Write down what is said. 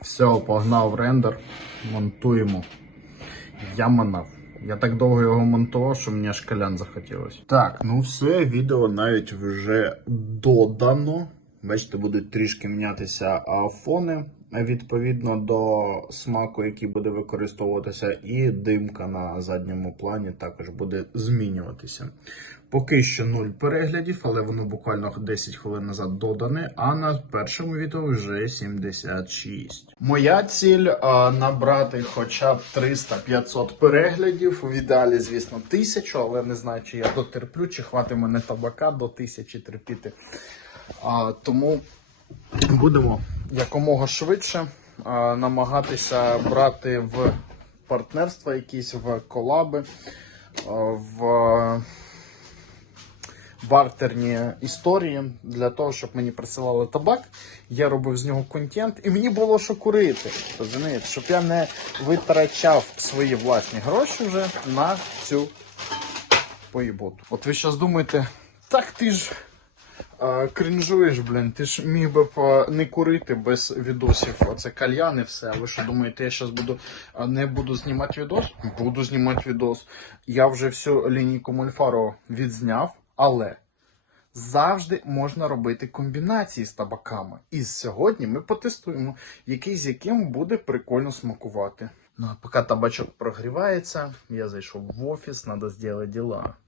Все, погнав рендер, монтуємо. Я манав. Я так довго його монтував, що мені аж колян захотілося. Так, ну все, відео навіть вже додано. Бачите, будуть трішки мінятися фони відповідно до смаку, який буде використовуватися, і димка на задньому плані також буде змінюватися. Поки що 0 переглядів, але воно буквально 10 хвилин назад додане, а на першому відео вже 76. Моя ціль а, набрати хоча б 300-500 переглядів. В ідеалі, звісно, 1000, але не знаю, чи я дотерплю, чи хватить мене табака до 1000 терпіти. А, тому будемо якомога швидше намагатися брати в партнерства якісь в колаби, в бартерні історії для того, щоб мені присилали табак. Я робив з нього контент, і мені було що курити. Розумієте, щоб я не витрачав свої власні гроші вже на цю поїботу. От ви зараз думаєте, так ти ж. Крінжуєш, блін, ти ж міг би не курити без відосів. Оце кальян і все. Ви що думаєте, я зараз буду не буду знімати відос? Буду знімати відос. Я вже всю лінійку Мольфаро відзняв, але завжди можна робити комбінації з табаками. І сьогодні ми потестуємо, який з яким буде прикольно смакувати. Ну а поки табачок прогрівається, я зайшов в офіс, треба зробити діла.